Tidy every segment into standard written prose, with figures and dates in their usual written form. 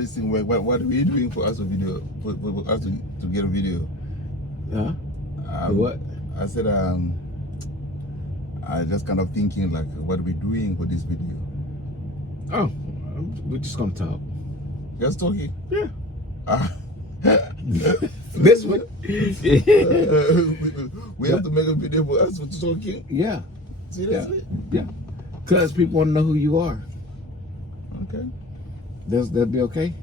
Listen, what are we doing for us to video? For us to get a video? Huh? What? I said, I just kind of thinking like, what are we doing for this video? Oh, we're just gonna talk. Just talking? Yeah. This one. We have to make a video for us for talking? Yeah. Seriously? Yeah. Because people want to know who you are. Okay. That'd be okay?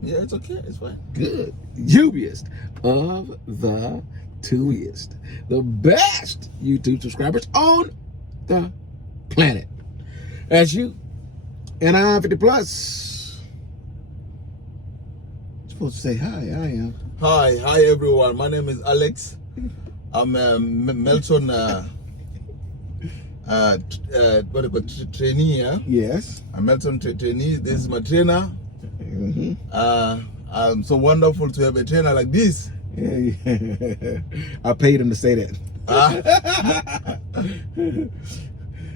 Yeah, it's okay. It's fine. Good. Jubiest of the twoiest. The best YouTube subscribers on the planet. That's you. And I'm 50 plus. You're supposed to say hi. I am. Hi everyone. My name is Alex. I'm a Melton trainee. Yes. I'm Melton trainee. This is my trainer. I'm so wonderful to have a trainer like this. Yeah. I paid him to say that.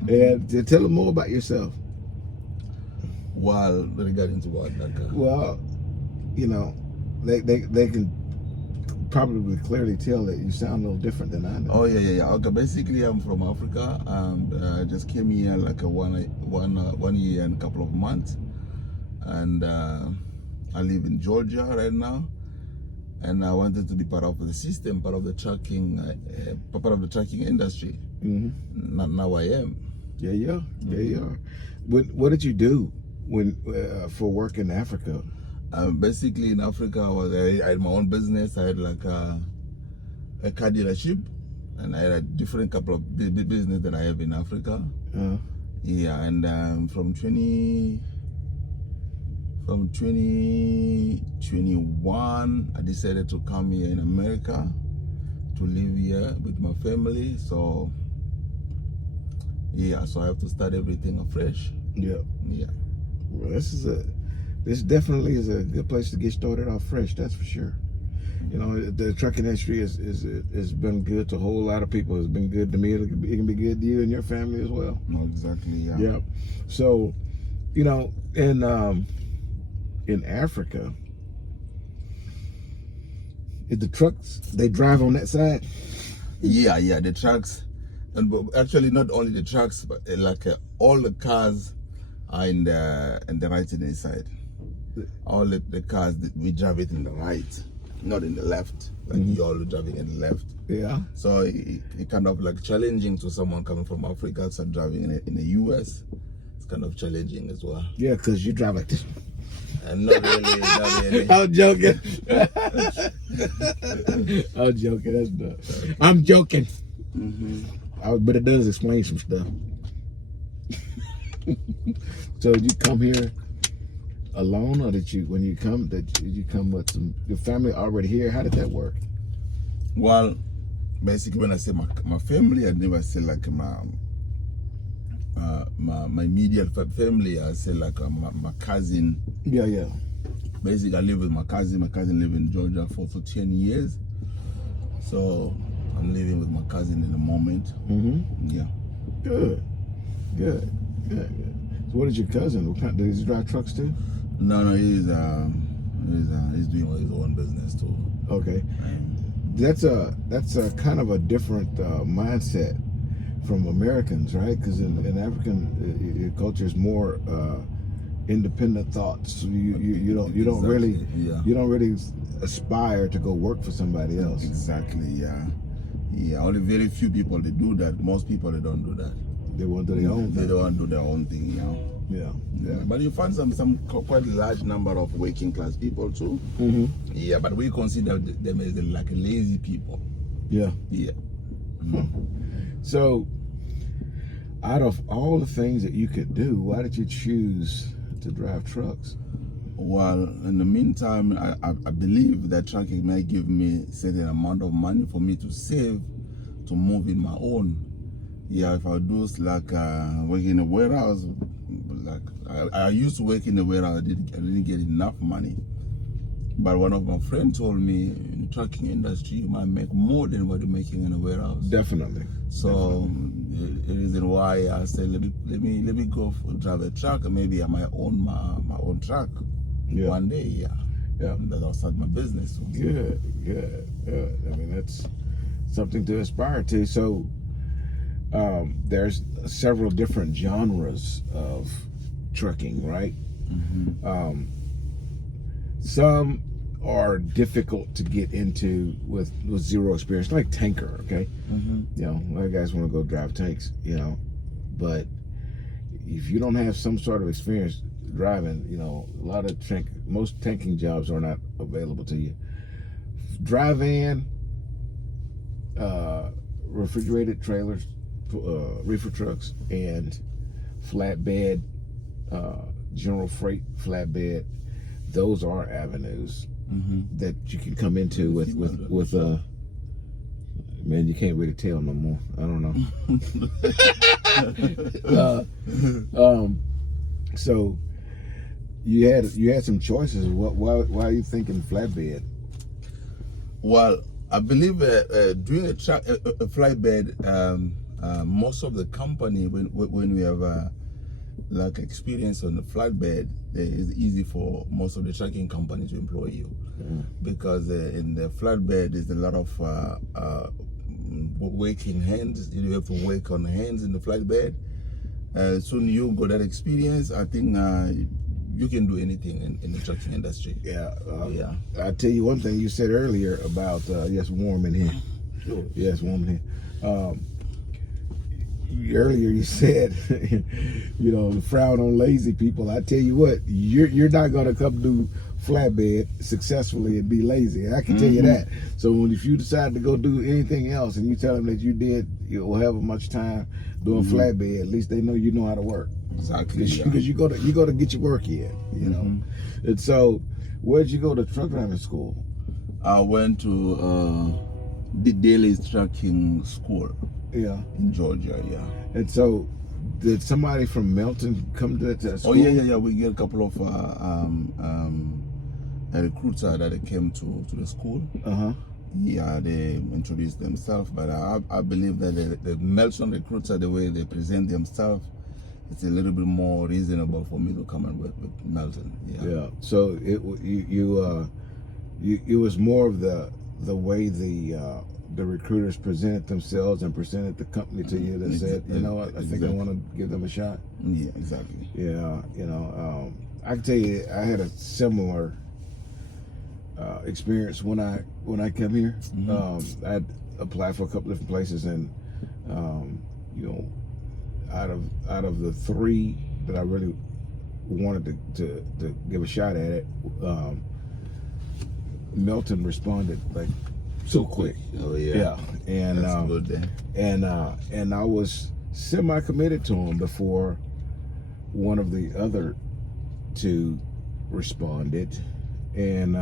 Yeah, tell them more about yourself. Well, regarding to what? Well, you know, they can probably clearly tell that you sound a little different than I do. Oh yeah. Okay, basically I'm from Africa. I just came here like a one year and a couple of months, and I live in Georgia right now. And I wanted to be part of the system, part of the trucking industry. Now I am. Yeah, you are. What did you do for work in Africa? Basically in Africa, I had my own business. I had like a car dealership, and I had a different couple of business that I have in Africa. Yeah, and from 2021, I decided to come here in America to live here with my family. So yeah, so I have to start everything afresh. Yeah. Well, this definitely is a good place to get started off fresh. That's for sure. You know, the trucking industry has been good to a whole lot of people. It's been good to me. It can be good to you and your family as well. No, exactly. Yeah. Yeah. So, you know, in Africa, is the trucks, they drive on that side? Yeah, the trucks, and actually not only the trucks, but like all the cars are in the right hand side. All the cars, we drive it in the right, not in the left. Like you're all driving in the left. Yeah. So it kind of like challenging to someone coming from Africa, so driving in the US. It's kind of challenging as well. Yeah, because you drive like this. Not really. I'm joking. I'm joking. That's not. I'm joking. But it does explain some stuff. So you come here alone, or did you come with your family already here? How did that work? Well, basically, when I say my family, I never say like my immediate family. I say like my cousin. Yeah. Basically, I live with my cousin. My cousin live in Georgia for 10 years. So I'm living with my cousin in the moment. Yeah. Good. So what is your cousin? Does he drive trucks too? No, he's doing his own business too. Okay. That's a kind of a different mindset from Americans, right? Because in African culture is more independent thoughts. You don't really aspire to go work for somebody else. Exactly. Yeah. Only very few people they do that. Most people they don't do that. They want to do their own thing. They don't want to do their own thing. Yeah. But you find some quite large number of working class people too. Yeah, but we consider them as like lazy people. Yeah. So, out of all the things that you could do, why did you choose to drive trucks? Well, in the meantime, I believe that trucking may give me a certain amount of money for me to save to move in my own. Yeah, if I do like working in a warehouse, like I used to work in a warehouse, I didn't get enough money. But one of my friends told me in the trucking industry, you might make more than what you're making in a warehouse. Definitely. So the reason why I said let me go drive a truck, and maybe I might own my own truck. Yeah. one day, yeah. That I'll start my business. So. Good. I mean, that's something to aspire to. So there's several different genres of trucking, right? Some are difficult to get into with zero experience, like tanker, okay? You know, a lot of guys want to go drive tanks, you know, but if you don't have some sort of experience driving, you know, most tanking jobs are not available to you. Dry van, refrigerated trailers, reefer trucks, and flatbed, general freight flatbed, those are avenues that you can come into with man, you can't really tell no more. I don't know. So you had some choices. Why are you thinking flatbed? Well, I believe doing a flatbed, most of the company when we have like experience on the flatbed, it's easy for most of the trucking companies to employ you because in the flatbed there's a lot of working hands. You have to work on hands in the flatbed. Soon you got that experience. I think you can do anything in the trucking industry. Yeah. I'll tell you one thing you said earlier about yes, warm in here. Sure. Yes, warm in here. Earlier you said, you know, the frown on lazy people. I tell you what, you're not gonna come do flatbed successfully and be lazy. I can tell you that. So if you decide to go do anything else and you tell them that you will have much time doing flatbed, at least they know you know how to work. Exactly. Because you go to get your work in, you know. And so, where'd you go to truck driving school? I went to the Daily Trucking School. Yeah. In Georgia, yeah. And so, did somebody from Melton come to that school? Oh yeah. We get a couple of recruiter that came to the school. Yeah, they introduced themselves, but I believe that the Melton recruiter, the way they present themselves, it's a little bit more reasonable for me to come and work with Melton. Yeah. So it was more of the way the recruiters presented themselves and presented the company to you that said, you know what, I think I want to give them a shot. Yeah, exactly. Yeah, you know, I can tell you, I had a similar experience when I came here. I applied for a couple different places, and you know, out of the three that I really wanted to give a shot at it, Melton responded like so quick. Oh yeah. And that's good then. And I was semi-committed to him before one of the other two responded, and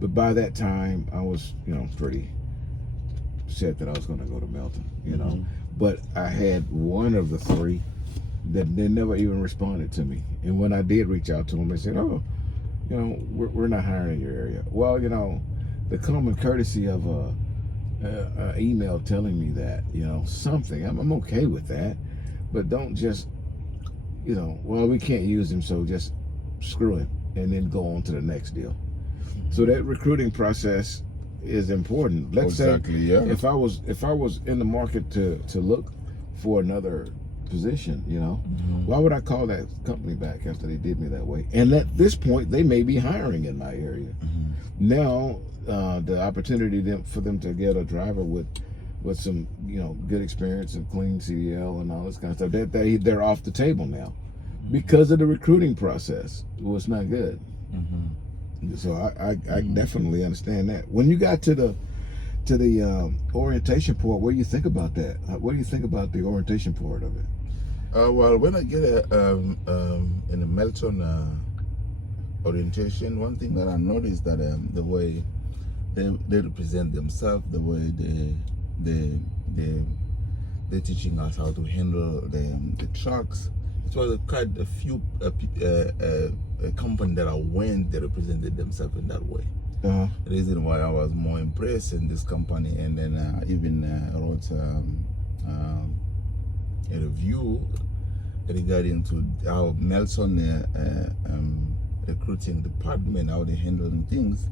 but by that time I was, you know, pretty set that I was going to go to Melton, you know. But I had one of the three that they never even responded to me, and when I did reach out to them, they said, "Oh, you know, we're not hiring in your area." Well, you know, the common courtesy of a email telling me that, you know, something, I'm okay with that, but don't just, you know, well, we can't use him, so just screw him and then go on to the next deal. So that recruiting process is important. Let's say if I was in the market to look for another position, you know, why would I call that company back after they did me that way? And at this point, they may be hiring in my area. Now, the opportunity for them to get a driver with some, you know, good experience and clean CDL and all this kind of stuff, they're off the table now because of the recruiting process. It was not good. So I definitely understand that. When you got to the orientation part, what do you think about that? What do you think about the orientation part of it? Well, when I get in a Melton orientation, one thing that I noticed that the way they represent themselves, the way they're teaching us how to handle the trucks. It was quite a few company that I went, they represented themselves in that way. The reason why I was more impressed in this company, and then even wrote a review regarding to how Melton recruiting department, how they handling things,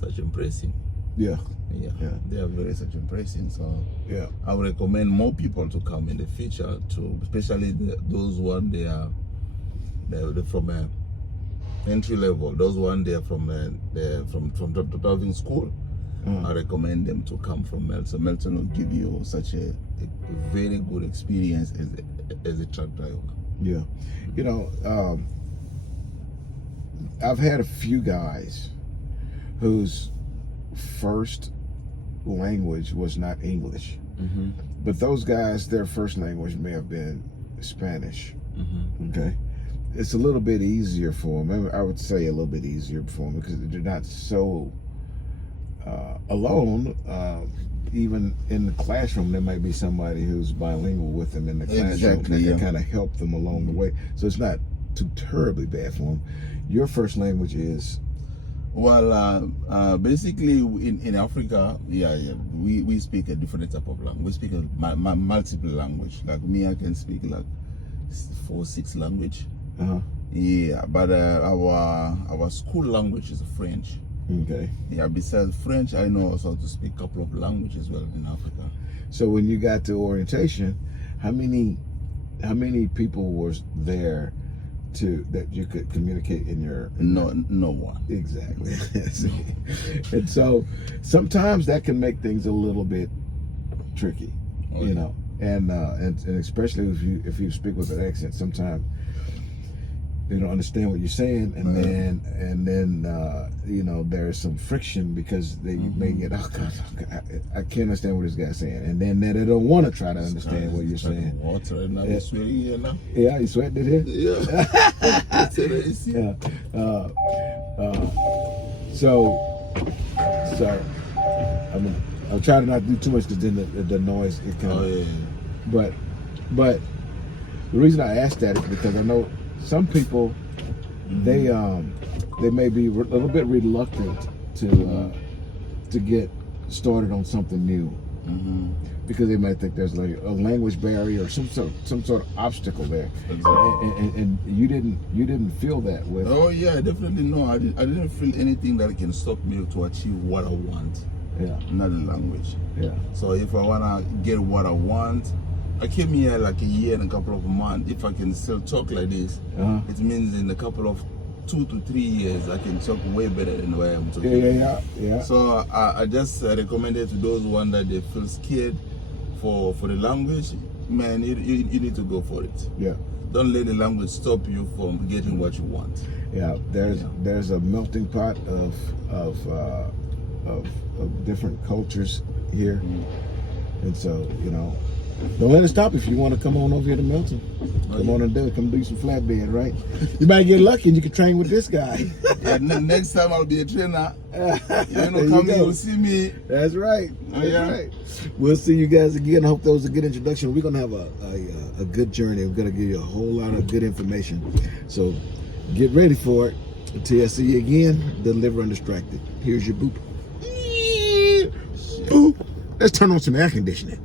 such impressive. Yeah. Yeah, Yeah. they are very such impressive. So Yeah. I would recommend more people to come in the future, to especially those one they're from entry level. Those one they're from driving school. I recommend them to come from Melton. Melton will give you such a very good experience as a truck driver. Yeah. You know, I've had a few guys whose first language was not English, but those guys, their first language may have been Spanish. Okay. It's a little bit easier for them. I would say a little bit easier for them because they're not so alone. Even in the classroom, there might be somebody who's bilingual with them in the classroom that can kind of help them along the way. So it's not too terribly bad for them. Your first language is? Well, basically in Africa, we speak a different type of language. We speak a multiple language. Like me, I can speak like 4-6 language. Yeah, but our school language is French. Okay. Yeah, besides French, I know also to speak a couple of languages as well in Africa. So when you got to orientation, how many people was there that you could communicate in your? No one. Exactly. And so sometimes that can make things a little bit tricky, you know, and especially if you speak with an accent, sometimes they don't understand what you're saying, and then you know, there's some friction because they may get, oh God, I can't understand what this guy's saying, and then they don't want to try to understand what you're saying. Water right now, you're sweating here now. Yeah, you sweating it here? Yeah. So I'll try to not do too much because then the noise it kind of. But the reason I asked that is because I know some people they may be a little bit reluctant to get started on something new because they might think there's like a language barrier or some sort of obstacle there. Exactly. And you didn't feel that with. Oh yeah, definitely no. I didn't feel anything that can stop me to achieve what I want. Yeah. Not the language. Yeah. So if I wanna get what I want, I came here like a year and a couple of months. If I can still talk like this, it means in a couple of 2 to 3 years I can talk way better than where I'm talking. Yeah. So I just recommended to those one that they feel scared for the language. Man, you need to go for it. Yeah. Don't let the language stop you from getting what you want. Yeah. There's a melting pot of different cultures here, and so you know. Don't let it stop if you want to come on over here to Melton. Come on and do it. Come do some flatbed, right? You might get lucky and you can train with this guy. Yeah, next time I'll be a trainer. Come here, you'll see me. That's right. That's right. We'll see you guys again. I hope that was a good introduction. We're going to have a good journey. We're going to give you a whole lot of good information. So get ready for it. Until I see you again, deliver undistracted. Here's your boop. Boop. Let's turn on some air conditioning.